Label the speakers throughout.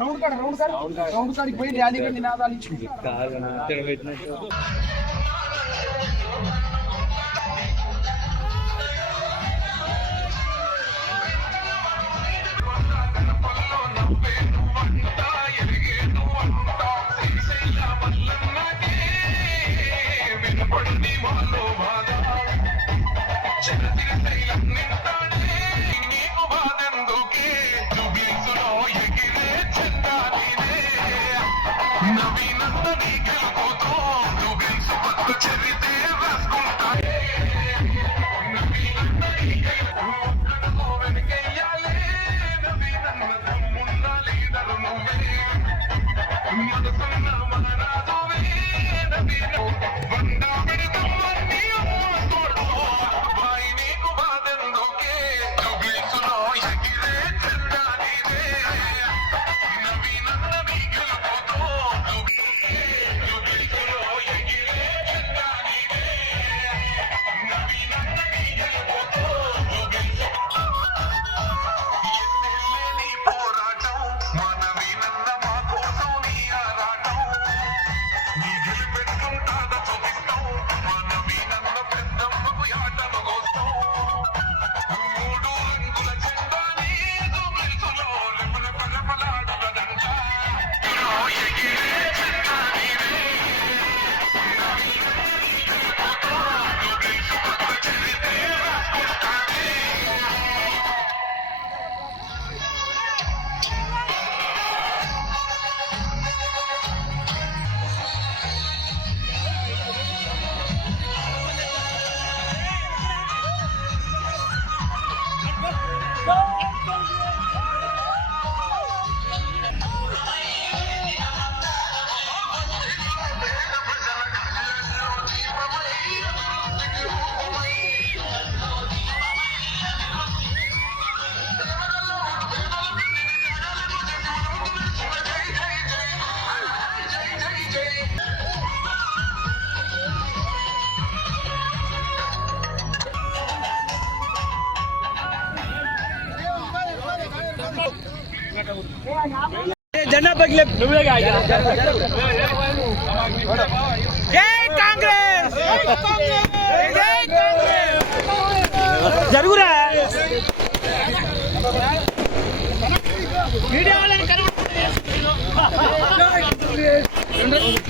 Speaker 1: Round కాడ round కాడ round కాడికి పోయి ర్యాలీగా నినాదాలు ఇచ్చి
Speaker 2: జెండా పగిలే. జై కాంగ్రెస్ జై కాంగ్రెస్! జరుగురా. మీడియా వాళ్ళని
Speaker 3: ఎన్నెల్లేని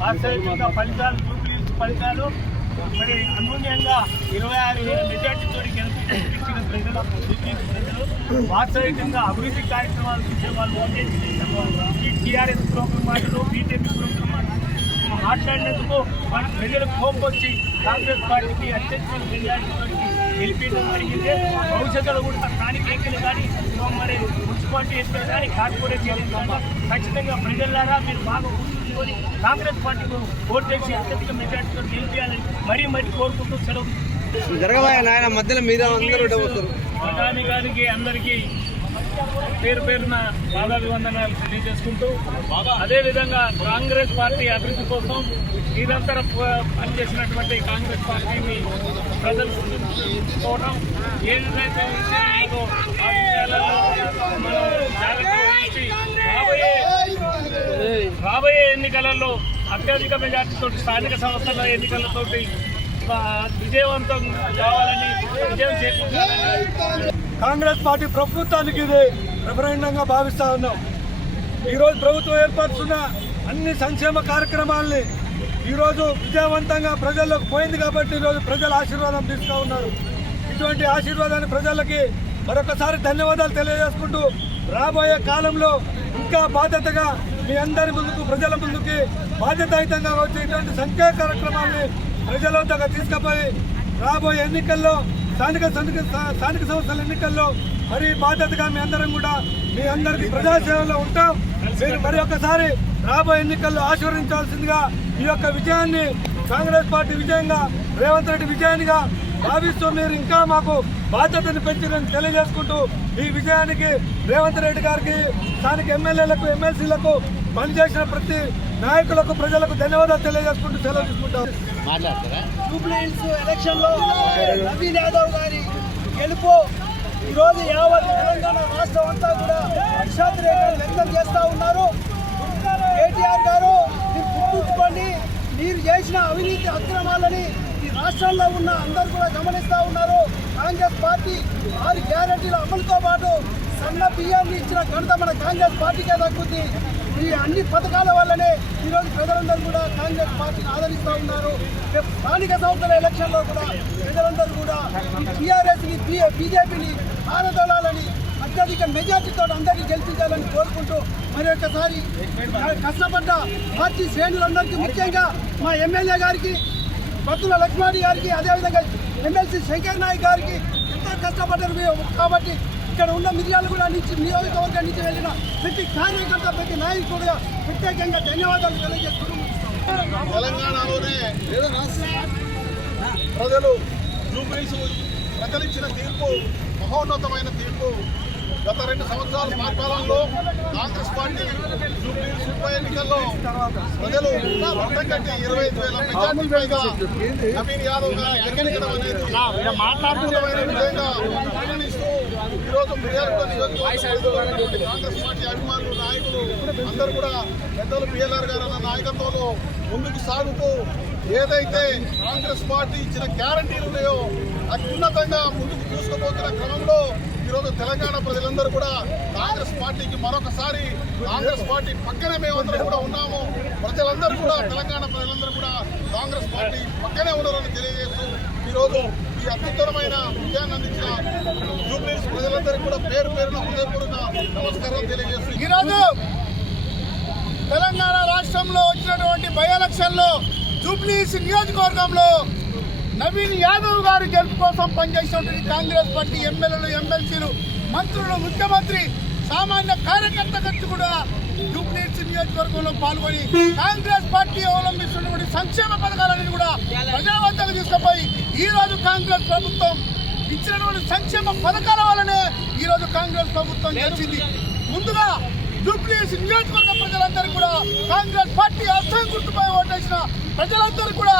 Speaker 2: వాస్తవికంగా ఫలితాలు జూబ్లీస్ ఫలితాలు. మరి అనూన్యంగా ఇరవై ఆరు వేల మెజార్టీతో గెలిచిన ప్రజలు జూబ్లీస్ ప్రజలు. వాస్తవికంగా అభివృద్ధి కార్యక్రమాలు చూసే వాళ్ళు ఈ టీఆర్ఎస్ ప్రోగ్రాం మాటలు బీజేపీ ప్రోగ్రాం మాట్లాడినందుకు మన ప్రజలకు కోపం వచ్చి కాంగ్రెస్ పార్టీకి అత్యధిక మెజార్టీతో గెలిపించడం జరిగింది. భవిష్యత్తులో కూడా స్థానిక ఎన్నికలు కానీ మరి మున్సిపాలిటీ ఎన్నికలు కానీ కార్పొరేషన్ ఎన్నికలు కానీ ఖచ్చితంగా ప్రజలారా మీరు బాగా ఊహించుకొని కాంగ్రెస్ పార్టీకి ఓటు చేసి అత్యధిక మెజార్టీతో గెలిపించాలని మరీ మరీ కోరుకుంటూ సెలవు
Speaker 4: జరగబోయే నాయన మధ్యలో మీద అందరూ
Speaker 2: ప్రధాని గారికి అందరికీ పేరు పేరున పాదాభివందనాలు తెలియజేసుకుంటూ అదేవిధంగా కాంగ్రెస్ పార్టీ అభివృద్ధి కోసం నిరంతర పనిచేసినటువంటి కాంగ్రెస్ పార్టీని ప్రజలు గుర్తుంచుకోవడం ఏదైతే విషయాలు ఆ విషయాలలో మనం జాగ్రత్త వహించి రాబోయే రాబోయే ఎన్నికలలో అత్యధిక మెజార్టీతో స్థానిక సంస్థల ఎన్నికలతోటి విజయవంతం కావాలని విజయం చేకూర్చాలని
Speaker 3: కాంగ్రెస్ పార్టీ ప్రభుత్వానికి ఇది రెఫరెండంగా భావిస్తా ఉన్నాం. ఈరోజు ప్రభుత్వం ఏర్పరుస్తున్న అన్ని సంక్షేమ కార్యక్రమాల్ని ఈరోజు విజయవంతంగా ప్రజల్లోకి పోయింది కాబట్టి ఈరోజు ప్రజల ఆశీర్వాదం తీసుకో ఉన్నారు. ఇటువంటి ఆశీర్వాదాన్ని ప్రజలకి మరొకసారి ధన్యవాదాలు తెలియజేసుకుంటూ రాబోయే కాలంలో ఇంకా బాధ్యతగా మీ అందరి ముందుకు ప్రజల ముందుకి బాధ్యతాయుతంగా వచ్చే ఇటువంటి సంఖ్యా కార్యక్రమాన్ని ప్రజల్లో దగ్గర తీసుకుపోయి రాబోయే ఎన్నికల్లో స్థానిక స్థానిక స్థానిక సంస్థల ఎన్నికల్లో మరి బాధ్యతగా మీ అందరం కూడా మీ అందరికీ ప్రజాసేవలో ఉంటాం. మీరు మరి ఒక్కసారి రాబోయే ఎన్నికల్లో ఆశీర్వించాల్సిందిగా ఈ యొక్క విజయాన్ని కాంగ్రెస్ పార్టీ విజయంగా రేవంత్ రెడ్డి విజయానిగా భావిస్తూ మీరు ఇంకా మాకు బాధ్యతను పెంచిందని తెలియజేసుకుంటూ ఈ విజయానికి రేవంత్ రెడ్డి గారికి స్థానిక ఎమ్మెల్యేలకు ఎమ్మెల్సీలకు పనిచేసిన ప్రతి నాయకులకు ప్రజలకు ధన్యవాదాలు తెలియజేసుకుంటూ సెలవు తీసుకుంటాం.
Speaker 5: జూబ్లీహిల్స్ ఎలక్షన్లో నవీన్ యాదవ్ గారి గెలుపు ఈరోజు యావత్ తెలంగాణ రాష్ట్రం అంతా కూడా విషాదరేఖలు వ్యక్తం చేస్తా ఉన్నారు. కేటీఆర్ గారు మీరు గుర్తుంచుకోండి మీరు చేసిన అవినీతి అక్రమాలని ఈ రాష్ట్రంలో ఉన్న అందరూ కూడా గమనిస్తా ఉన్నారు. కాంగ్రెస్ పార్టీ ఆరు గ్యారంటీల అమలుతో పాటు సన్న బియ్యాన్ని ఇచ్చిన ఘనత మన కాంగ్రెస్ పార్టీకే దక్కుతుంది ఈ అన్ని పథకాల వల్లనే ఈరోజు ప్రజలందరూ కూడా కాంగ్రెస్ పార్టీని ఆదరిస్తూ ఉన్నారు. స్థానిక సంస్థల ఎలక్షన్లో కూడా ప్రజలందరూ కూడా టీఆర్ఎస్ని బీజేపీని ఆనదళాలని అత్యధిక మెజార్టీతో అందరినీ గెలిపించాలని కోరుకుంటూ మరి కష్టపడ్డ పార్టీ శ్రేణులందరికీ ముఖ్యంగా మా ఎమ్మెల్యే గారికి భక్తుల లక్ష్మాణి గారికి అదేవిధంగా ఎమ్మెల్సీ శంకర్ నాయక్ గారికి ఎంతో కష్టపడ్డారు. కాబట్టి ఇక్కడ ఉన్న మిర్యాలు కూడా నుంచి నియోజకవర్గం నుంచి వెళ్ళిన ప్రతి కార్యకర్త ప్రతి నాయకుడుగా ప్రత్యేకంగా ధన్యవాదాలు తెలియజేస్తూ
Speaker 6: తెలంగాణలోనే ప్రజలు తీర్పు మహోన్నతమైన తీర్పు గత రెండు సంవత్సరాల పరిపాలనలో కాంగ్రెస్ పార్టీ జూబ్లీస్ ఉప ఎన్నికల్లో ప్రజలు కట్టి ఇరవై ఐదు వేల మెజార్టీ పైగా నవీన్ యాదవ్ గారు ఎన్నికడం అనేది ఈరోజు మిర్యాలగూడ నియోజకవర్గంలో కాంగ్రెస్ పార్టీ అభిమానులు నాయకులు అందరూ కూడా పెద్దలు పిఎల్ఆర్ గారు అన్న నాయకత్వంలో ముందుకు సాగుతూ ఏదైతే కాంగ్రెస్ పార్టీ ఇచ్చిన గ్యారంటీలు ఉన్నాయో అత్యున్నతంగా ముందుకు తీసుకుపోతున్న క్రమంలో ఈరోజు తెలంగాణ ప్రజలందరూ కూడా కాంగ్రెస్ పార్టీకి మరొకసారి కాంగ్రెస్ పార్టీ పక్కనే మేమందరం కూడా ఉన్నాము. ప్రజలందరూ కూడా తెలంగాణ ప్రజలందరూ కూడా కాంగ్రెస్ పార్టీ పక్కనే ఉన్నారని తెలియజేస్తూ ఈరోజు ఈ అత్యుత్తరమైన విజయాన్ని అందించిన జూబ్లీస్ ప్రజలందరికీ కూడా పేరు పేరున హృదయపూర్వక నమస్కారాలు తెలియజేస్తూ
Speaker 3: ఈరోజు తెలంగాణ రాష్ట్రంలో వచ్చినటువంటి బై ఎలక్షన్లో జూబ్లీస్ నియోజకవర్గంలో నవీన్ యాదవ్ గారి గెలుపు కోసం పనిచేసినటువంటి కాంగ్రెస్ పార్టీ ఎమ్మెల్యేలు ఎమ్మెల్సీలు మంత్రులు ముఖ్యమంత్రి సామాన్య కార్యకర్త ఖర్చు కూడా జూబ్లీస్ నియోజకవర్గంలో పాల్గొని కాంగ్రెస్ పార్టీ అవలంబిస్తున్నటువంటి సంక్షేమ పథకాలన్నీ కూడా ప్రజల వద్దకు తీసుకుపోయి ఈ రోజు కాంగ్రెస్ ప్రభుత్వం ఇచ్చినటువంటి సంక్షేమ పథకాల వల్లనే ఈ రోజు కాంగ్రెస్ ప్రభుత్వం గెలిచింది. ముందుగా జూబ్లీస్ నియోజకవర్గ ప్రజలందరూ కూడా కాంగ్రెస్ పార్టీ అర్థం గుర్తుపై ఓటేసిన ప్రజలందరూ కూడా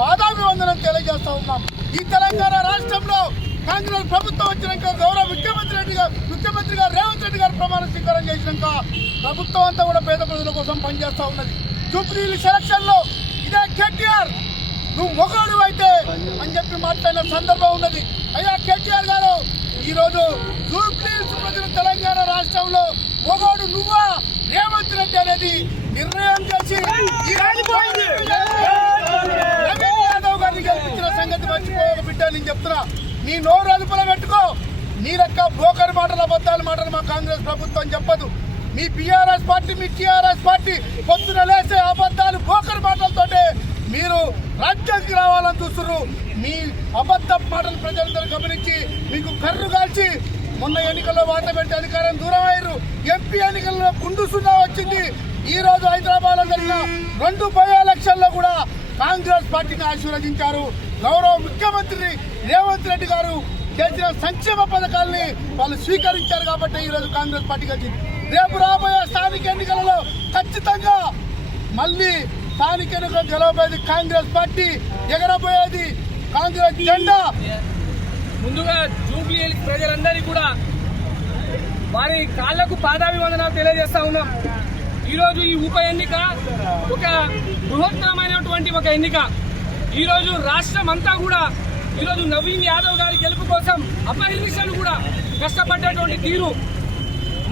Speaker 3: పాదాభివందనం తెలియజేస్తా ఉన్నాం. ఈ తెలంగాణ రాష్ట్రంలో కాంగ్రెస్ ప్రభుత్వం వచ్చినాక గౌరవ ముఖ్యమంత్రి రెడ్డి గారు ముఖ్యమంత్రి గారు రేవంత్ రెడ్డి గారు ప్రమాణ స్వీకారం చేసినాక ప్రభుత్వం అంతా కూడా పేద ప్రజల కోసం పనిచేస్తా ఉన్నది. జూబ్లీ సెలక్షన్లో ఇదే కేటీఆర్ నువ్వు మొగాడు అయితే అని చెప్పి మాట్లాడిన సందర్భం ఉన్నది. అయ్యా కేటీఆర్ గారు ఈరోజు జూబ్లీస్ ప్రజలు తెలంగాణ రాష్ట్రంలో మొగాడు నువ్వా? రేవంత్ రెడ్డి అనేది నిర్ణయం చేసి నవీన్ యాదవ్ గారిని గెలిపించిన సంగతి మర్చిపోక బిడ్డ నేను చెప్తున్నా. నీ నోరు అదుపులో పెట్టుకో. నీ రక్క బ్రోకర్ మాటలు అబద్ధాలు మాటలు మా కాంగ్రెస్ ప్రభుత్వం చెప్పదు. మీ బీఆర్ఎస్ పార్టీ మీ టీఆర్ఎస్ పార్టీ పొద్దున లేసే అబద్ధాలు బ్రోకర్ మాటలతోటే మీరు రాజ్యానికి రావాలని చూస్తున్నారు. మీ అబద్ధ మాటలు ప్రజలందరూ గమనించి మీకు కర్రు కాల్చి మొన్న ఎన్నికల్లో వాట పెట్టి అధికారం దూరం అయ్యారు. ఎంపీ ఎన్నికల్లో గుండు సున్నా వచ్చింది. ఈ రోజు హైదరాబాద్లో జరిగిన రెండు బై ఎలక్షన్లో కూడా కాంగ్రెస్ పార్టీని ఆశీర్వదించారు. గౌరవ ముఖ్యమంత్రి రేవంత్ రెడ్డి గారు చేసిన సంక్షేమ పథకాల్ని వాళ్ళు స్వీకరించారు కాబట్టి ఈరోజు కాంగ్రెస్ పార్టీకి గెలిచింది. రేపు రాబోయే స్థానిక ఎన్నికలలో ఖచ్చితంగా మళ్ళీ స్థానిక ఎన్నికలు గెలవబోయేది కాంగ్రెస్ పార్టీ ఎగరబోయేది కాంగ్రెస్ జెండా.
Speaker 7: ముందుగా జూబ్లీ ప్రజలందరికీ కూడా వారి కాళ్ళకు పాదాభివందనాలు తెలియజేస్తా ఉన్నాం. ఈరోజు ఈ ఉప ఎన్నిక ఒక బృహత్తరమైనటువంటి ఒక ఎన్నిక. ఈరోజు రాష్ట్రం అంతా కూడా ఈరోజు నవీన్ యాదవ్ గారి గెలుపు కోసం అపరిమిషన్లు కూడా కష్టపడ్డటువంటి తీరు.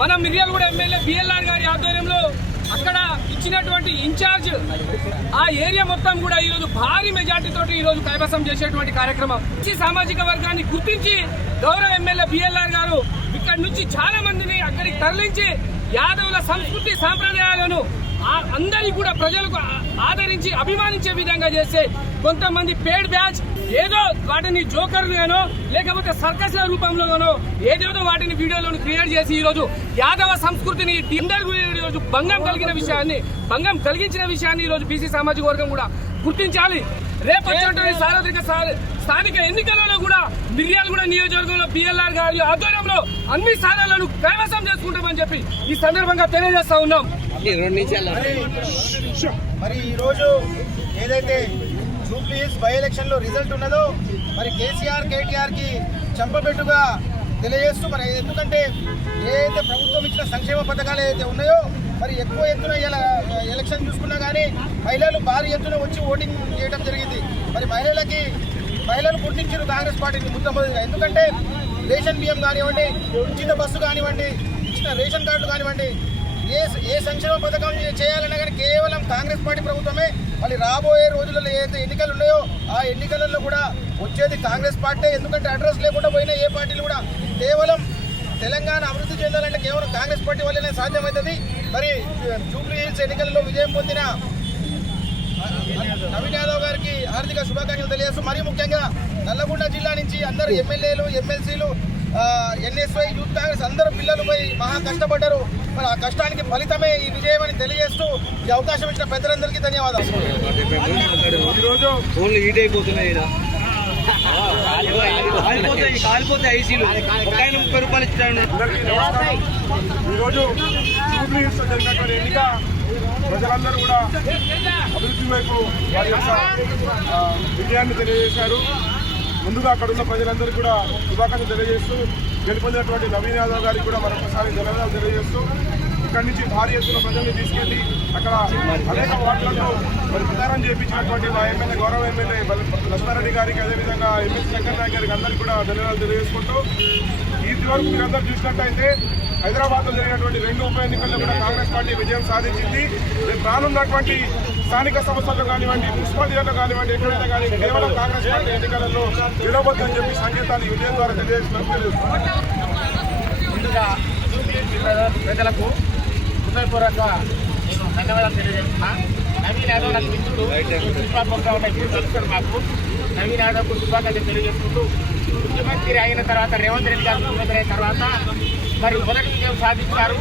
Speaker 7: మన మిర్యాలగూడ ఎమ్మెల్యే బిఎల్ఆర్ గారి ఆధ్వర్యంలో అక్కడ ఇచ్చినటువంటి ఇన్ఛార్జ్ ఆ ఏరియా మొత్తం కూడా ఈరోజు భారీ మెజార్టీ తోటి ఈరోజు కైవసం చేసేటువంటి కార్యక్రమం. ఈ సామాజిక వర్గాన్ని గుర్తించి గౌరవ ఎమ్మెల్యే బిఎల్ఆర్ గారు ఇక్కడ నుంచి చాలా మందిని అక్కడికి తరలించి యాదవుల సంస్కృతి సాంప్రదాయాలను ఆ- కూడా ప్రజలకు ఆదరించి అభిమానించే విధంగా చేస్తే కొంతమంది పేడ్ బ్యాచ్ ఏదో వాటిని జోకర్లుగానో లేకపోతే సర్కస్ల రూపంలోనో ఏదేదో వాటిని వీడియోలను క్రియేట్ చేసి ఈ రోజు యాదవ సంస్కృతిని డిండర్ ఈరోజు భంగం కలిగిన విషయాన్ని భంగం కలిగించిన విషయాన్ని ఈ రోజు బీసీ సామాజిక వర్గం కూడా గుర్తించాలి. రేపు వచ్చినటువంటి సార్వత్రిక స్థానిక ఎన్నికలలో కూడా మిర్యాల కూడా నియోజకవర్గంలో బిఎల్ఆర్ గారి ఆధ్వర్యంలో అన్ని స్థానాలను కైవసం చేసుకుంటామని చెప్పి ఈ సందర్భంగా తెలియజేస్తా ఉన్నాం.
Speaker 8: మరి ఈరోజు ఏదైతే జూబ్లీ హిల్స్ బై ఎలక్షన్లో రిజల్ట్ ఉన్నదో మరి కేసీఆర్ కేటీఆర్కి చంపబెట్టుగా తెలియజేస్తూ మరి ఎందుకంటే ఏదైతే ప్రభుత్వం ఇచ్చిన సంక్షేమ పథకాలు ఏదైతే ఉన్నాయో మరి ఎక్కువ ఎత్తున ఎలక్షన్ చూసుకున్నా కానీ మహిళలు భారీ ఎత్తున వచ్చి ఓటింగ్ చేయడం జరిగింది. మరి మహిళలకి మహిళలు గుర్తించారు కాంగ్రెస్ పార్టీని ముద్దమొదటిగా. ఎందుకంటే రేషన్ బియ్యం కానివ్వండి ఉచిత బస్సు కానివ్వండి ఇచ్చిన రేషన్ కార్డులు కానివ్వండి ఏ ఏ సంక్షేమ పథకం చేయాలన్నా కానీ కేవలం కాంగ్రెస్ పార్టీ ప్రభుత్వమే మళ్ళీ రాబోయే రోజులలో ఏదైతే ఎన్నికలు ఉన్నాయో ఆ ఎన్నికలలో కూడా వచ్చేది కాంగ్రెస్ పార్టీ ఎందుకంటే అడ్రస్ లేకుండా పోయిన ఏ పార్టీలు కూడా కేవలం తెలంగాణ అభివృద్ధి చెందాలంటే కేవలం కాంగ్రెస్ పార్టీ వల్లనే సాధ్యమవుతుంది. మరి జూబ్లీ హిల్స్ ఎన్నికల్లో విజయం పొందిన నవీన్ యాదవ్ గారికి హార్దిక శుభాకాంక్షలు తెలియజేస్తూ మరీ ముఖ్యంగా నల్లగొండ జిల్లా నుంచి అందరు ఎమ్మెల్యేలు ఎమ్మెల్సీలు ఎన్ఎస్ఐ యూత్ కాంగ్రెస్ అందరు పిల్లలు పోయి మహా కష్టపడ్డారు. మరి ఆ కష్టానికి ఫలితమే ఈ విజయం అని తెలియజేస్తూ ఈ అవకాశం ఇచ్చిన పెద్దలందరికీ ధన్యవాదాలు.
Speaker 9: ఈరోజు
Speaker 4: ఐసీలు. ఒక ఆయన ముప్పై రూపాయలు ఇచ్చాడు.
Speaker 9: జరిగినటువంటి ఎన్నిక ప్రజలందరూ కూడా అభివృద్ధి వైపు వారి యొక్క విజయాన్ని తెలియజేశారు. ముందుగా అక్కడ ఉన్న ప్రజలందరూ కూడా శుభాకాంక్షలు తెలియజేస్తూ గెలుపొందినటువంటి నవీన్ యాదవ్ గారికి కూడా మరొకసారి ధన్యవాదాలు తెలియజేస్తూ ఇక్కడి నుంచి భారీ ఎత్తున ప్రజల్ని తీసుకెళ్ళి అక్కడ అనేక వార్డులలో మరి ప్రచారం చేయించినటువంటి మా ఎమ్మెల్యే గౌరవ ఎమ్మెల్యే లక్ష్మారెడ్డి గారికి అదేవిధంగా ఎంఎస్ శంకర్ నాయక్ గారికి అందరికీ కూడా ధన్యవాదాలు తెలియజేసుకుంటూ ఇది వరకు మీరందరూ చూసినట్టయితే హైదరాబాద్లో జరిగినటువంటి రెండు ఉప ఎన్నికల్లో కూడా కాంగ్రెస్ పార్టీ విజయం సాధించింది. రేపు రానున్నటువంటి స్థానిక సంస్థల్లో కానివ్వండి మున్సిపాలిటీలో కానివ్వండి ఎక్కడైనా కానీ కేవలం కాంగ్రెస్ పార్టీ ఎన్నికలలో విడవద్దని చెప్పి సంకేతాలు ఈ విజయం ద్వారా తెలియజేస్తున్నారు
Speaker 10: ముందుగా ప్రజలకు హృదయపూర్వక నేను ధన్యవాదాలు తెలియజేస్తున్నా. నవీన్ యాదవ్ నాకు మిత్రుడు. శుభాపంగా ఉన్న ఇప్పుడు తెలుస్తారు మాకు. నవీన్ యాదవ్కు శుభాకాంక్షలు తెలియజేసుకుంటూ ముఖ్యమంత్రి అయిన తర్వాత రేవంత్ రెడ్డి గారు ముఖ్యమంత్రి అయిన తర్వాత మరి మొదటి విజయం సాధించారు.